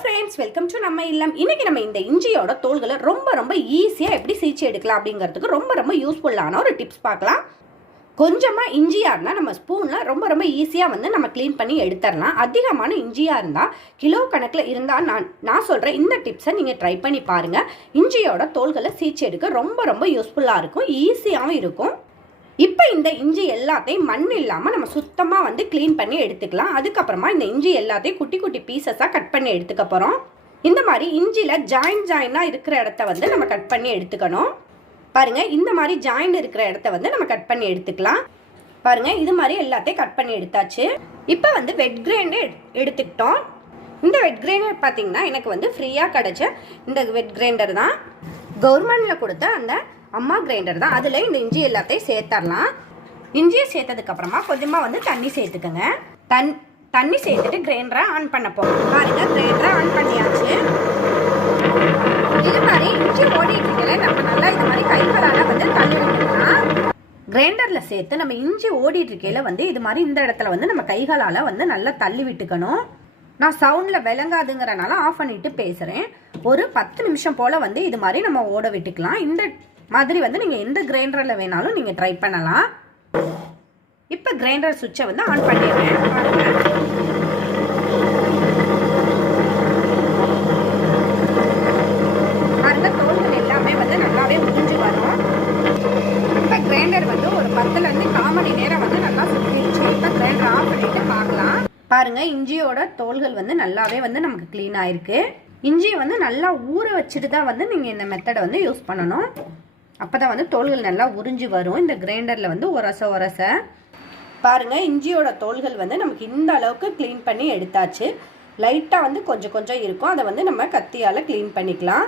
Friends, welcome to நம்ம இல்லம். இன்னைக்கு நம்ம இந்த இஞ்சியோட தோல்களை ரொம்ப ஈஸியாக எப்படி சீச்சு எடுக்கலாம் அப்படிங்கிறதுக்கு ரொம்ப யூஸ்ஃபுல்லான ஒரு டிப்ஸ் பார்க்கலாம். கொஞ்சமாக இஞ்சியாக இருந்தால் நம்ம ஸ்பூனில் ரொம்ப ஈஸியாக வந்து நம்ம க்ளீன் பண்ணி எடுத்துடலாம். அதிகமான இஞ்சியாக இருந்தால் கிலோ கணக்கில் இருந்தால் நான் சொல்கிறேன் இந்த டிப்ஸை நீங்கள் ட்ரை பண்ணி பாருங்கள். இஞ்சியோட தோல்களை சீச்சு எடுக்க ரொம்ப யூஸ்ஃபுல்லாக இருக்கும், ஈஸியாகவும் இருக்கும். இப்போ இந்த இஞ்சி எல்லாத்தையும் மண் இல்லாமல் நம்ம சுத்தமாக வந்து க்ளீன் பண்ணி எடுத்துக்கலாம். அதுக்கப்புறமா இந்த இஞ்சி எல்லாத்தையும் குட்டி பீசஸாக கட் பண்ணி எடுத்துக்க போகிறோம். இந்த மாதிரி இஞ்சியில் ஜாயினாக இருக்கிற இடத்த வந்து நம்ம கட் பண்ணி எடுத்துக்கணும். பாருங்கள், இந்த மாதிரி ஜாயின் இருக்கிற இடத்த வந்து நம்ம கட் பண்ணி எடுத்துக்கலாம். பாருங்கள், இது மாதிரி எல்லாத்தையும் கட் பண்ணி எடுத்தாச்சு. இப்போ வந்து வெட் கிரைண்டர் எடுத்துக்கிட்டோம். இந்த வெட் கிரைண்டர் பார்த்தீங்கன்னா எனக்கு வந்து ஃப்ரீயாக கிடச்ச இந்த வெட் கிரைண்டர் தான். கவர்மெண்டில் கொடுத்த அந்த அம்மா கிரைண்டர் தான். அதில் இந்த இஞ்சி எல்லாத்தையும் சேர்த்துடலாம். இஞ்சியை சேர்த்ததுக்கப்புறமா கொஞ்சமாக வந்து தண்ணி சேர்த்துக்கோங்க. தண்ணி சேர்த்துட்டு கிரைண்டரை ஆன் பண்ண போகிறோம். பாருங்கள், கிரைண்டரை ஆன் பண்ணியாச்சு. இது மாதிரி இஞ்சி ஓடிட்டு இருக்கல நம்ம நல்லா இது மாதிரி கைகளால் வந்து தள்ளி விட்டுக்கலாம். கிரைண்டரில் சேர்த்து நம்ம இஞ்சி ஓடிட்டு இருக்கையில வந்து இது மாதிரி இந்த இடத்துல வந்து நம்ம கைகளால் வந்து நல்லா தள்ளி விட்டுக்கணும். நான் சவுண்டில் விளங்காதுங்கிறனால ஆஃப் பண்ணிட்டு பேசுகிறேன். ஒரு 10 நிமிஷம் போல் வந்து இது மாதிரி நம்ம ஓட விட்டுக்கலாம். இந்த மாதிரி வந்து நீங்கள் எந்த கிரைண்டரில் வேணாலும் நீங்கள் ட்ரை பண்ணலாம். இப்போ கிரைண்டர் சுவிட்சை வந்து ஆன் பண்ணிடுறேன். பாருங்க, தோல்கள் எல்லாமே வந்து நல்லாவே முடிஞ்சு வரும். இப்போ கிரைண்டர் வந்து ஒரு 10லேருந்து 1/4 மணி நேரம் வந்து நல்லா சுற்றிடுச்சு. இப்போ கிரைண்டர் ஆஃப் பண்ணிட்டு பார்க்கலாம். பாருங்க, இஞ்சியோட தோல்கள் வந்து நல்லாவே வந்து நமக்கு க்ளீன் ஆயிருக்கு. இஞ்சியை வந்து நல்லா ஊற வச்சுட்டு தான் வந்து நீங்கள் இந்த மெத்தடை வந்து யூஸ் பண்ணணும். அப்போ தான் வந்து தோல்கள் நல்லா உறிஞ்சி வரும். இந்த கிரைண்டரில் வந்து உரச பாருங்கள், இஞ்சியோட தோல்கள் வந்து நமக்கு இந்த அளவுக்கு க்ளீன் பண்ணி எடுத்தாச்சு. லைட்டாக வந்து கொஞ்சம் இருக்கும், அதை வந்து நம்ம கத்தியால் க்ளீன் பண்ணிக்கலாம்.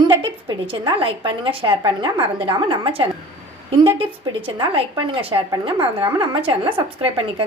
இந்த டிப்ஸ் பிடிச்சிருந்தா லைக் பண்ணுங்கள், ஷேர் பண்ணுங்கள். மறந்துடாமல் நம்ம சேனல் இந்த டிப்ஸ் பிடிச்சிருந்தா லைக் பண்ணுங்கள், ஷேர் பண்ணுங்கள். மறந்துடாமல் நம்ம சேனலை சப்ஸ்கிரைப் பண்ணிக்கோங்க.